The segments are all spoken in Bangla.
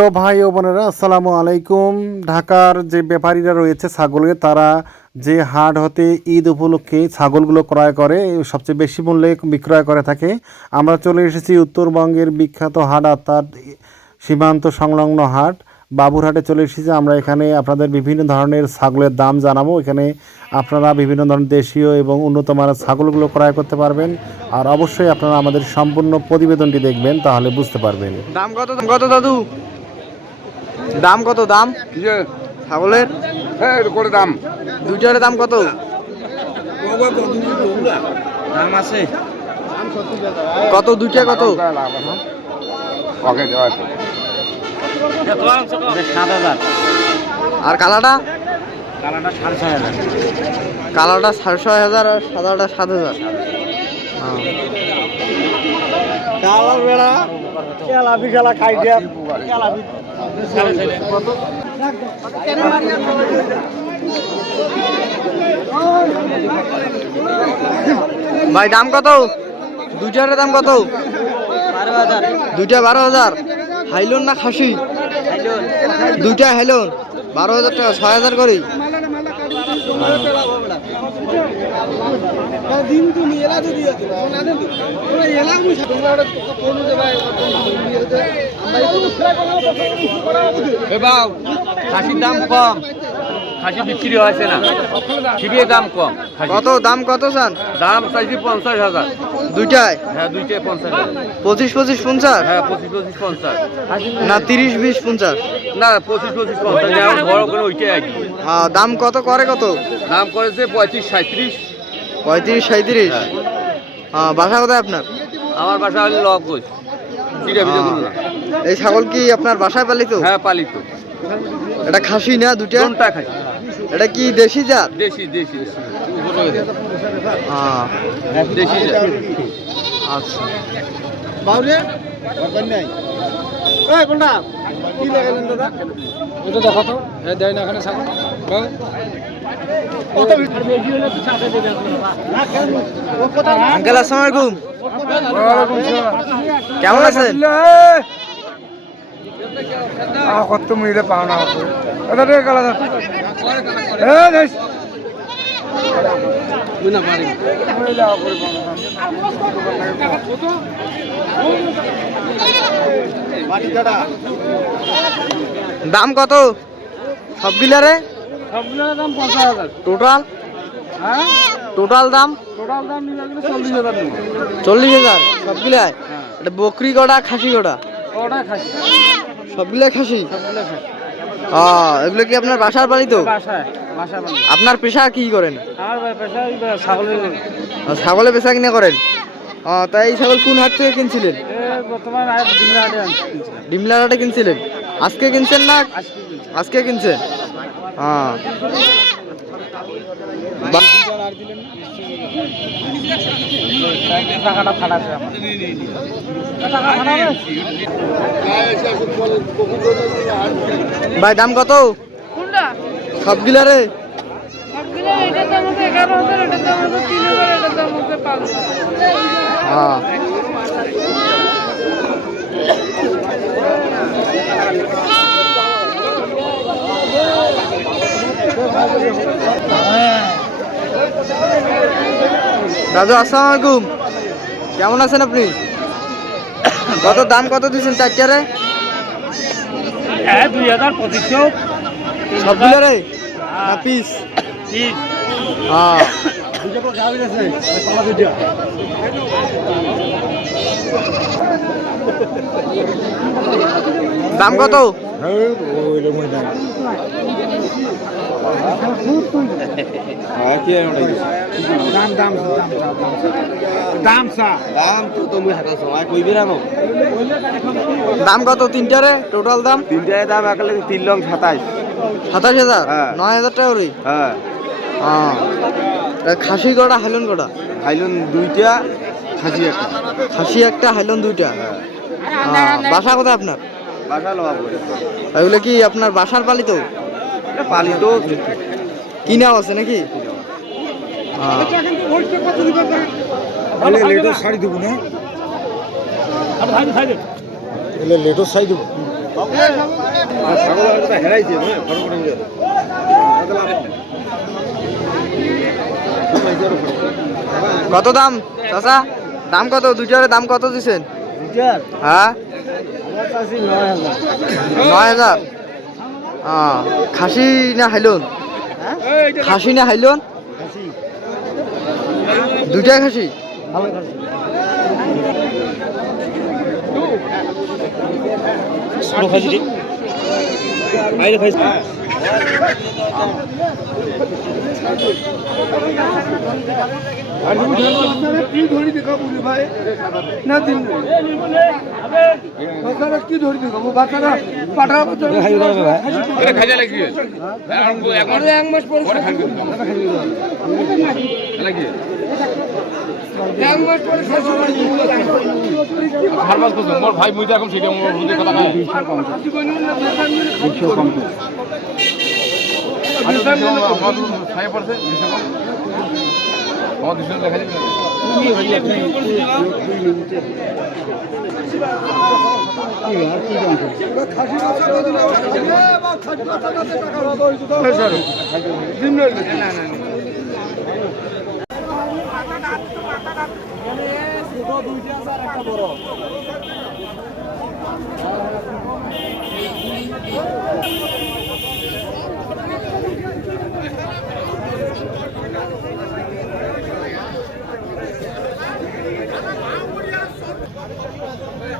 প্রিয় ভাই ও বোনেরা, আসসালামু আলাইকুম। ঢাকার যে ব্যাপারীরা রয়েছে ছাগলের, তারা যে হাট হতে ঈদ উপলক্ষে ছাগলগুলো ক্রয় করে, সবচেয়ে বেশি মূল্যে বিক্রয় করে থাকে। আমরা চলে এসেছি উত্তরবঙ্গের বিখ্যাত হাট, অর্থাৎ সীমান্ত সংলগ্ন হাট। বাবুরহাটে চলে এসেছি আমরা। এখানে আপনাদের বিভিন্ন ধরনের ছাগলের দাম জানাব। এখানে আপনারা বিভিন্ন ধরনের দেশীয় এবং উন্নত মানের ছাগলগুলো ক্রয় করতে পারবেন। আর অবশ্যই আপনারা আমাদের সম্পূর্ণ প্রতিবেদনটি দেখবেন, তাহলে বুঝতে পারবেন। দাম কত? কত দাদু? দাম কত দাম? কিসে ছাগলের? হ্যাঁ করে দাম। দুইটার দাম কত? দাম আছে। কত দুইটা কত? আর কালাটা কালারটা সাড়ে ছয় হাজার। কালাটা সাড়ে ছয় হাজার আর সাদাটা সাত হাজার। কালার বেড়া খেলা খাই দিয়া ভাই, দাম কত? দুইটার দাম কত? দুইটা বারো হাজার। হাইলন না খাসি? দুইটা হাইলন। বারো হাজার টাকা, ছয় হাজার করি। খাসির দাম কম। খাসি বিক্রি হয়েছে না। ঠিকই দাম কম। কত? দাম কত চান দাম চাইছি পঞ্চাশ হাজার। দুইটায়? হ্যাঁ দুইটায় পঞ্চাশ হাজার। পঁচিশ পঁচিশ পঞ্চাশ? হ্যাঁ পঁচিশ পঁচিশ পঞ্চাশ। না তিরিশ বিশ পঞ্চাশ? না পঁচিশ পঁচিশ পঞ্চাশ। বড় করে ওইটাই আর কি। আহ, দাম কত করে কত? দাম করেছে পঁয়ত্রিশ সাঁত্রিশ। পঁয়ত্রিশ সাঁত্রিশ? হ্যাঁ। বাসা কোথায় আপনার? আমার বাসা হলে লব এই ছাগল কি আপনার বাসায় পালিত? হ্যাঁ পালিত। এটা খাসি না দুটা কোনটা খাসি এটা কি দেশি জাত? দেশি দেশি দেশি। আহ, দেশি জাত। আচ্ছা। আঙ্কেল আসসালামু আলাইকুম। কেমন আছেন? কত মিলে পাও না দাম কত? সব বিলারে সবগুলোর দাম পঞ্চাশ হাজার। টোটাল হ্যাঁ? টোটাল দাম? টোটাল দাম নিয়ে গেলে চল্লিশ হাজার চল্লিশ হাজার? সবগুলাই? এটা বকরি কটা খাসি কটা ওটা খাসি। সবগুলাই খাসি? সবগুলো খাসি। এগুলো কি আপনার বাসার বাড়ি তো? আপনার পেশা কি করেন? ছাগলের ছাগলে পেশা কিনে করেন? আহ, তাই এই ছাগল কোন হাট থেকে কিনছিলেন? আনছি ডিমলারাটে কিনছিলেন? আজকে কিনছেন না? আজকে কিনছেন? হ্যাঁ। ভাই দাম কত? সবগুলো এটার দাম হচ্ছে এগারো হাজার এটার দাম হচ্ছে তিন হাজার এটার দাম হচ্ছে পাঁচ হাজার হ্যাঁ দাদু আসসালামু আলাইকুম। কেমন আছেন আপনি? কত দাম কত দিচ্ছেন চারটারে হ্যাঁ দুই হাজার পঁচিশশো। সবগুলো রে পিস হ্যাঁ। দাম কত? দাম দাম দাম দাম তো তুমি হাতে সময় কইবি না দাম কত তিনটারে? টোটাল দাম? তিনটায় দাম একালে তিন লং সাতাইশ। সাতাশ হাজার? হ্যাঁ। নয় হাজার টাকা হ্যাঁ। হ্যাঁ। খাসি কটা হাইলন কটা হাইলুন দুইটা খাসি একটা। খাসি একটা হাইলন দুইটা? হ্যাঁ। বাসা কোথায় আপনার? বাসা লওয়া এগুলো কি আপনার বাসার পালিত? পালিত। কি নাম আছে নাকি? হ্যাঁ। লেটো শাড়ি দেবো না? লেটো শাড়ি দেবো। কত দাম চাচা? দাম কত? দুইটার দাম কত দিছেন? হ্যাঁ? নয় হাজার। খাসি না হাইলন? খাসি না হাইলন? দুইটাই খাসি? কি ধরি দেখাবো ভাই না দিন বাচ্চারা কি ধরি দেখাবো বাচ্চারা মাস পরে ভাই মুই এখন সেটা মোর বুঝে কথা নাই ছায়া পড়ছে আমার দুশো দেখা যাবে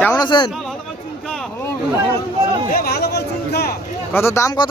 কেমন আছেন? কত দাম কত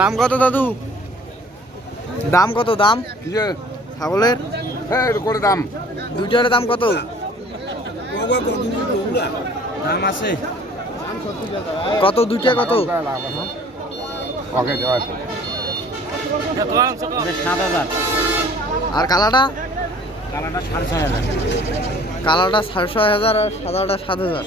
দাম কত দাদু? দাম কত দাম? ছাগলের? হ্যাঁ করে দাম। দুইটার দাম কত? দাম আছে। কত দুইটা কত? আর কালাটা? কালাটা সাড়ে ছয় হাজার আর সাদাটা সাত হাজার।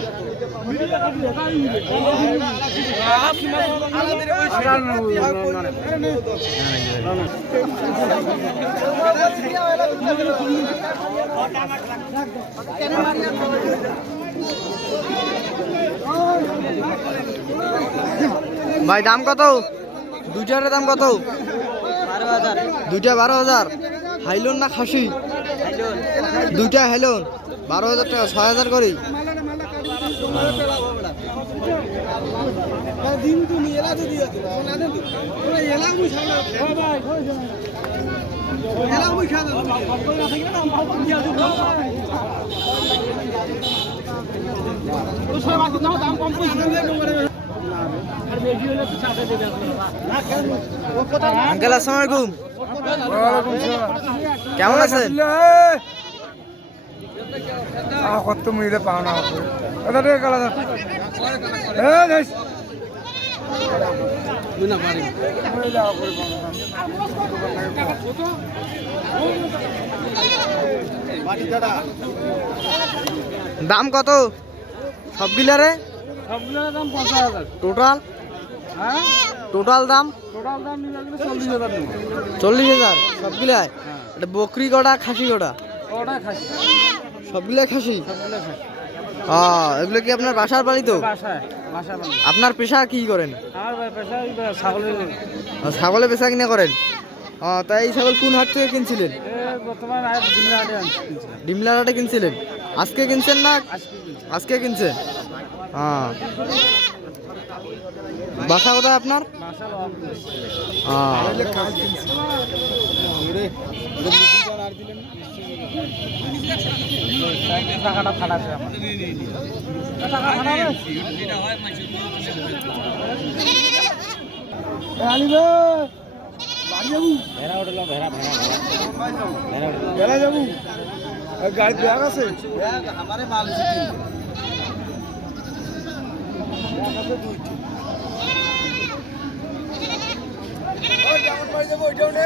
ভাই, দাম কত? দুইটার দাম কত? দুইটা বারো হাজার। হাইলন না খাসি? দুইটা হাইলন। বারো হাজার টাকা, ছয় হাজার করে। আঙ্কেল আসসালামু আলাইকুম। ওয়ালাইকুম সালাম কেমন আছেন? আহ কত মিলে পাও না এটা রে কালা এ দেখ দাম কত? সবগুলারে সবগুলোর দাম পঞ্চাশ হাজার। টোটাল হ্যাঁ? টোটাল দাম? টোটাল দাম চল্লিশ হাজার চল্লিশ হাজার? সবগুলাই এটা বকরি কটা খাসি কটা খাসি। সবগুলো খাসি? হ্যাঁ এগুলো কি আপনার বাসার বাড়ি তো? আপনার পেশা কি করেন? পেশা ছাগলের বেচা কিনা করেন? তাই এই ছাগল কোন হাট থেকে কিনছিলেন? ডিমলার হাটে কিনছিলেন? আজকে কিনছেন না? আজকে কিনছেন? হ্যাঁ বাসা কোথায় আপনার? হ্যাঁ টাকাটা ফাটাছে আমার গাড়ি ব্যাগ আছে মনে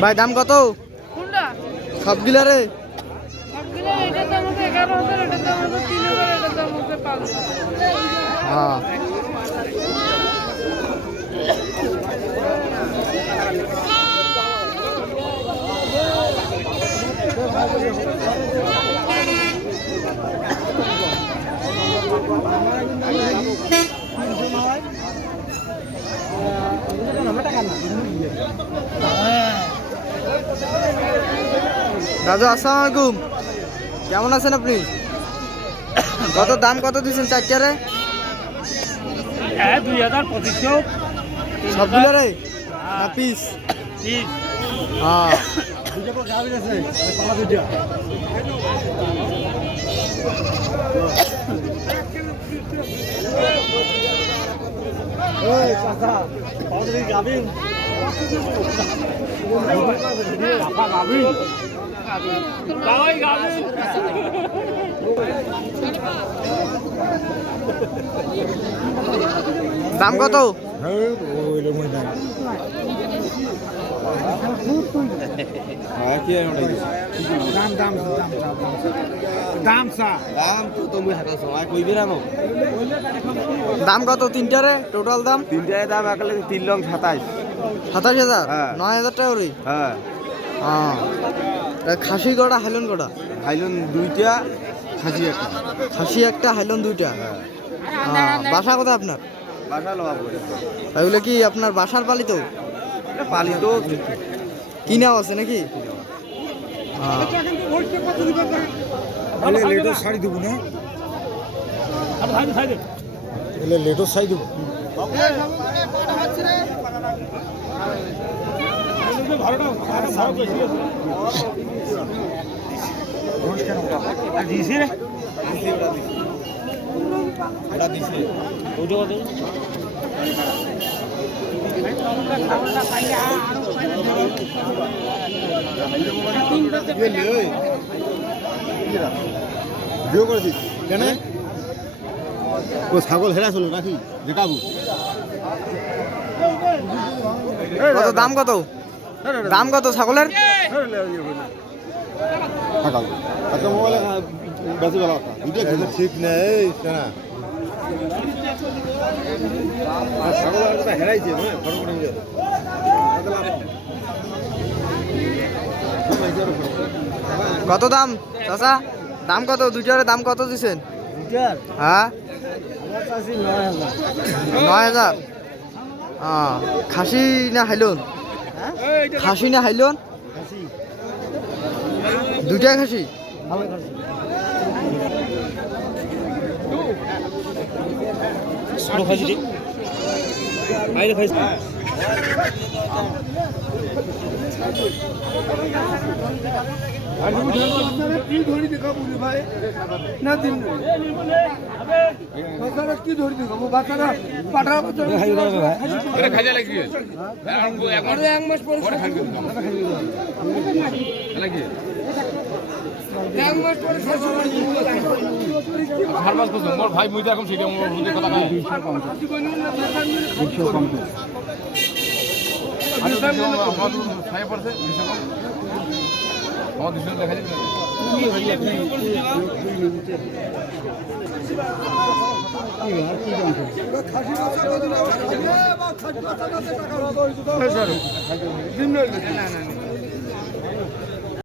ভাই দাম কত? কোনটা? সবগুলারে সবগুলো এটার দাম হচ্ছে এগারো হাজার এটার দাম হচ্ছে তিন হাজার এটার দাম হচ্ছে পাঁচ হাজার হ্যাঁ। দাদু আসসালামু আলাইকুম। কেমন আছেন আপনি? কত দাম কত দিচ্ছেন চারটারে দুই হাজার পঁচিশশো। সবগুলো রে পিস হ্যাঁ। দাম কত? দাম দাম দাম দাম কত তিনটারে? টোটাল দাম? তিনটায় দাম একালে তিন লং সাতাইশ সাতাশ হাজার। নয় হাজার টাকা হ্যাঁ। খাসি কটা হাইলন কটা হাইলন দুইটা খাসি একটা খাসি একটা হাইলন দুইটা? হ্যাঁ, বাসা কোথায় আপনার? বাসা এগুলো কি আপনার বাসার পালিত? পালিত। কিনাও আছে নাকি? লেটের শাড়ি দেবো না। এলে লেটের শাড়ি দেবো। বিয়ে করেছিস? কেন? ও ছাগল হেরা ছিল নাকি? দেখাবো। কত দাম কত? দাম কত ছাগলের? একটা মোবাইলে বেশি খেলে ঠিক নেই ছাগল আর একটা হেরাইছে হ্যাঁ ফটো করে নিয়ে কত দাম চাচা? দাম কত? দুইটার দাম কত দিছেন? হ্যাঁ? নয় হাজার। হ্যাঁ খাসি না হাইলন? খাসি না হাইলন? দুইটাই খাসি? এক মাস পরে পরে শাশুড়ি বাড়ি যাব। ভাই মুই এখন সেটা মোর কথা নাই বাচ্চা কত না খাসি বাচ্চা টাকা দিন না